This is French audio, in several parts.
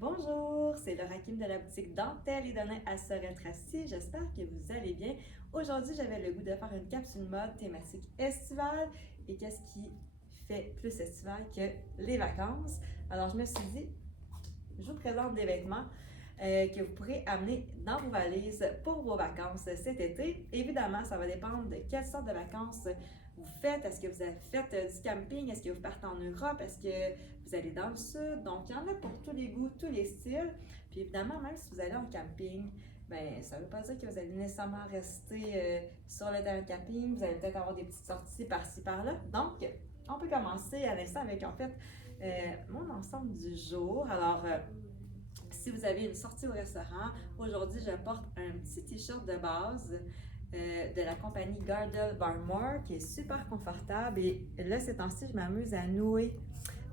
Bonjour, c'est Laura Kim de la boutique Dentelle et Données à Sorel-Tracy. J'espère que vous allez bien. Aujourd'hui, j'avais le goût de faire une capsule mode thématique estivale. Et qu'est-ce qui fait plus estival que les vacances? Alors, je me suis dit, je vous présente des vêtements que vous pourrez amener dans vos valises pour vos vacances cet été. Évidemment, ça va dépendre de quelle sorte de vacances vous faites. Est-ce que vous avez fait du camping? Est-ce que vous partez en Europe? Est-ce que vous allez dans le sud? Donc, il y en a pour tous les goûts, tous les styles. Puis évidemment, même si vous allez en camping, ben, ça ne veut pas dire que vous allez nécessairement rester sur le terrain de camping. Vous allez peut-être avoir des petites sorties par-ci, par-là. Donc, on peut commencer à l'instant avec, en fait, mon ensemble du jour. Alors, si vous avez une sortie au restaurant, aujourd'hui, je porte un petit t-shirt de base de la compagnie Gardel Barmore qui est super confortable. Et là, ces temps-ci, je m'amuse à nouer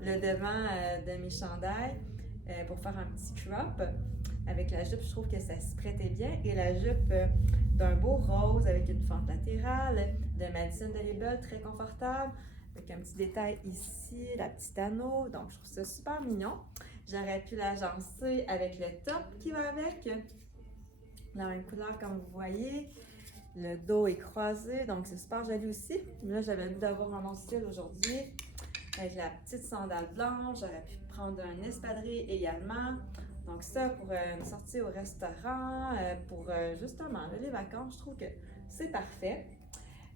le devant de mes chandails pour faire un petit crop. Avec la jupe, je trouve que ça se prêtait bien. Et la jupe d'un beau rose avec une fente latérale de Madison de Label, très confortable. Avec un petit détail ici, la petite anneau. Donc, je trouve ça super mignon. J'aurais pu l'agencer avec le top qui va avec. La même couleur comme vous voyez. Le dos est croisé, donc c'est super joli aussi. Là, j'avais le goût d'avoir un autre style aujourd'hui. Avec la petite sandale blanche, j'aurais pu prendre un espadrille également. Donc ça, pour une sortie au restaurant, pour justement les vacances, je trouve que c'est parfait.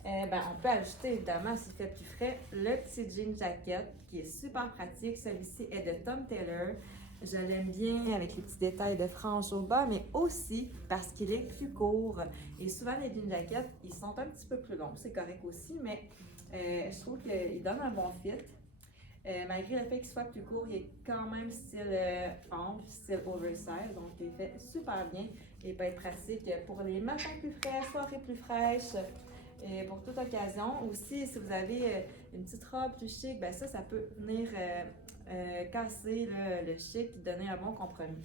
On peut ajouter évidemment, s'il fait plus frais, le petit jean jacket qui est super pratique. Celui-ci est de Tom Taylor. Je l'aime bien avec les petits détails de franges au bas, mais aussi parce qu'il est plus court. Et souvent, les jean jackets, ils sont un petit peu plus longs. C'est correct aussi, mais je trouve qu'il donne un bon fit. Malgré le fait qu'il soit plus court, il est quand même style ample, style oversize. Donc, il est fait super bien et peut être pratique pour les matins plus frais, soirées plus fraîches. Et pour toute occasion. Aussi, si vous avez une petite robe plus chic, ben ça peut venir casser le chic et donner un bon compromis.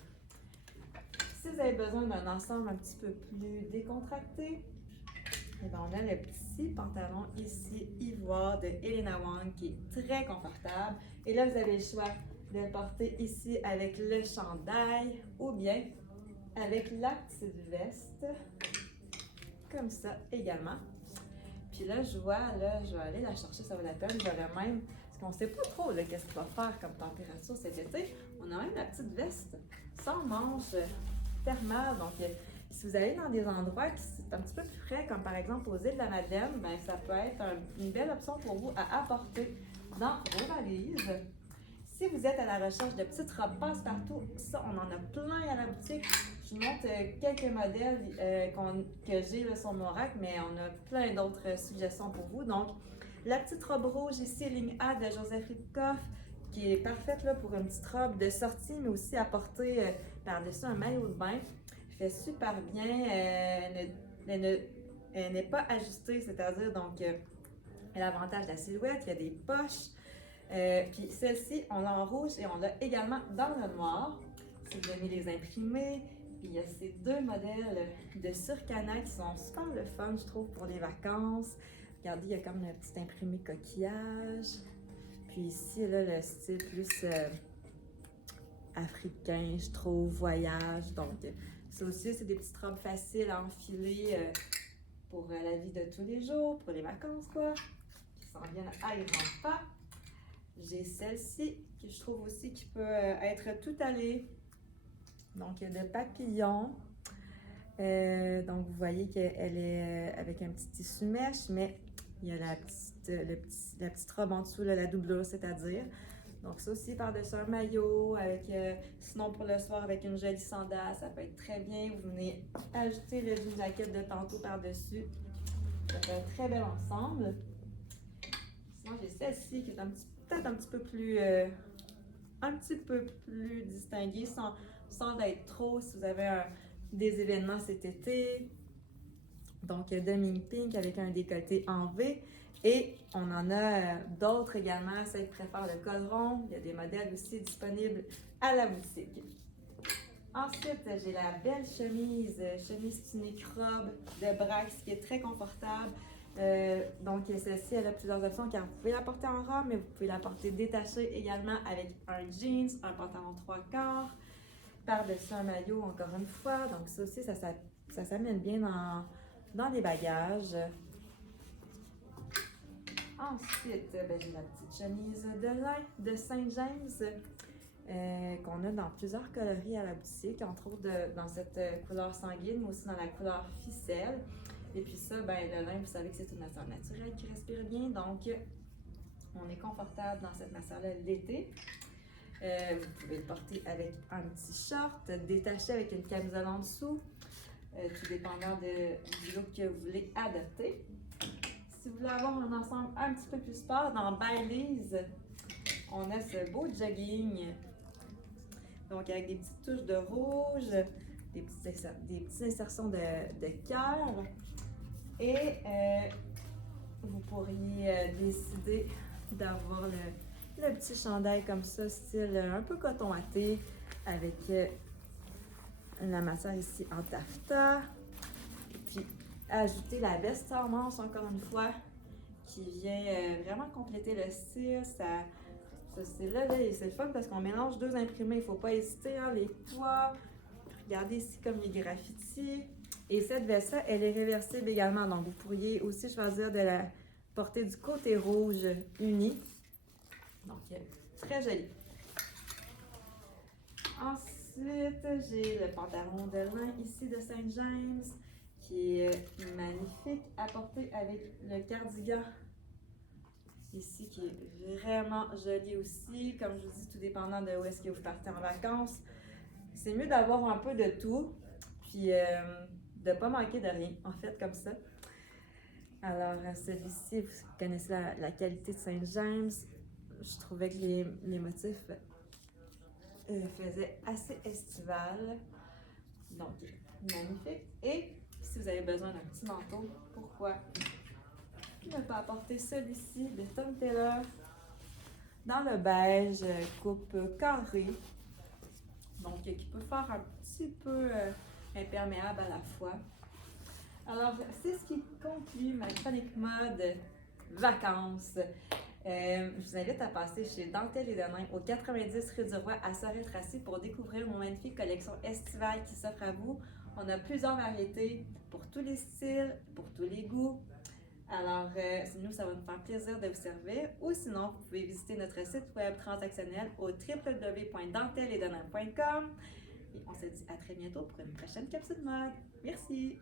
Si vous avez besoin d'un ensemble un petit peu plus décontracté, et bien on a le petit pantalon ici, ivoire de Helena Wang, qui est très confortable. Et là, vous avez le choix de le porter ici avec le chandail ou bien avec la petite veste, comme ça également. Puis là, je vais aller la chercher, ça vaut la peine. J'aurais même, parce qu'on ne sait pas trop qu'est-ce qu'il va faire comme température cet été. On a même la petite veste sans manche thermale. Donc, si vous allez dans des endroits qui sont un petit peu plus frais, comme par exemple aux îles de la Madeleine, ben, ça peut être une belle option pour vous à apporter dans vos valises. Si vous êtes à la recherche de petites robes passe-partout, ça, on en a plein à la boutique. Je vous montre quelques modèles que j'ai là, sur mon rack, mais on a plein d'autres suggestions pour vous. Donc, la petite robe rouge ici, ligne A de Joseph Ripkoff, qui est parfaite là, pour une petite robe de sortie, mais aussi à porter par-dessus un maillot de bain. Elle fait super bien. Elle n'est pas ajustée, c'est-à-dire, donc, elle a l'avantage de la silhouette, il y a des poches. Puis celle-ci, on l'a en rouge et on l'a également dans le noir. Si vous aimez les imprimer. Puis il y a ces deux modèles de surcana qui sont super le fun, je trouve, pour les vacances. Regardez, il y a comme un petit imprimé coquillage. Puis ici, là, le style plus africain, je trouve, voyage. Donc, ça aussi, c'est des petites robes faciles à enfiler pour la vie de tous les jours, pour les vacances, quoi, qui s'en viennent à grands pas. J'ai celle-ci que je trouve aussi qui peut être tout allée. Donc, il y a de papillons. Donc, vous voyez qu'elle est avec un petit tissu mèche, mais il y a la petite robe en dessous, là, la doublure, c'est-à-dire. Donc, ça aussi par-dessus un maillot, avec, sinon pour le soir, avec une jolie sandale, ça peut être très bien. Vous venez ajouter le jean jacket de tantôt par-dessus. Ça fait un très bel ensemble. Sinon, j'ai celle-ci qui est peut-être un petit peu plus distinguée sans être trop si vous avez des événements cet été. Donc, demi pink avec un décolleté en V. Et on en a d'autres également, celles qui préfèrent le col rond. Il y a des modèles aussi disponibles à la boutique. Ensuite, j'ai la belle chemise tunique robe de Brax qui est très confortable. Donc, celle-ci, elle a plusieurs options car vous pouvez la porter en robe, mais vous pouvez la porter détachée également avec un jeans, un pantalon 3/4. par-dessus un maillot, encore une fois. Donc ça aussi, ça s'amène bien dans les bagages. Ensuite, ben, j'ai la petite chemise de lin de Saint-James qu'on a dans plusieurs coloris à la boutique, entre autres dans cette couleur sanguine, mais aussi dans la couleur ficelle. Et puis ça, ben, le lin, vous savez que c'est une matière naturelle qui respire bien, donc on est confortable dans cette matière-là l'été. Vous pouvez le porter avec un petit short, détaché avec une camisole en dessous, tout dépendant du look que vous voulez adopter. Si vous voulez avoir un ensemble un petit peu plus sport, dans Baileys, on a ce beau jogging. Donc avec des petites touches de rouge, des petites insertions de cœur. Et vous pourriez décider d'avoir le petit chandail comme ça, style un peu coton watté, avec la matière ici en taffetas. Et puis ajouter la veste en manche, encore une fois, qui vient vraiment compléter le style. Ce style-là, c'est le fun parce qu'on mélange deux imprimés. Il ne faut pas hésiter, hein, les poids. Regardez ici comme les graffitis. Et cette veste-là, elle est réversible également. Donc, vous pourriez aussi choisir de la porter du côté rouge uni. Donc, très joli. Ensuite, j'ai le pantalon de lin ici de Saint-James qui est magnifique à porter avec le cardigan ici qui est vraiment joli aussi. Comme je vous dis, tout dépendant de où est-ce que vous partez en vacances. C'est mieux d'avoir un peu de tout, puis de ne pas manquer de rien, en fait, comme ça. Alors, celui-ci, vous connaissez la qualité de Saint-James. Je trouvais que les motifs faisaient assez estival. Donc, magnifique. Et si vous avez besoin d'un petit manteau, pourquoi ne pas apporter celui-ci de Tom Taylor dans le beige, coupe carrée. Donc, qui peut faire un petit peu imperméable à la fois. Alors, c'est ce qui conclut ma chronique mode vacances. Je vous invite à passer chez Dentelle et Denain au 90 rue du Roi à Sorel-Tracy pour découvrir nos magnifiques collections estivales qui s'offrent à vous. On a plusieurs variétés pour tous les styles, pour tous les goûts. Alors, nous, ça va nous faire plaisir de vous servir. Ou sinon, vous pouvez visiter notre site web transactionnel au www.dentelleetdenain.com. Et on se dit à très bientôt pour une prochaine capsule mode. Merci!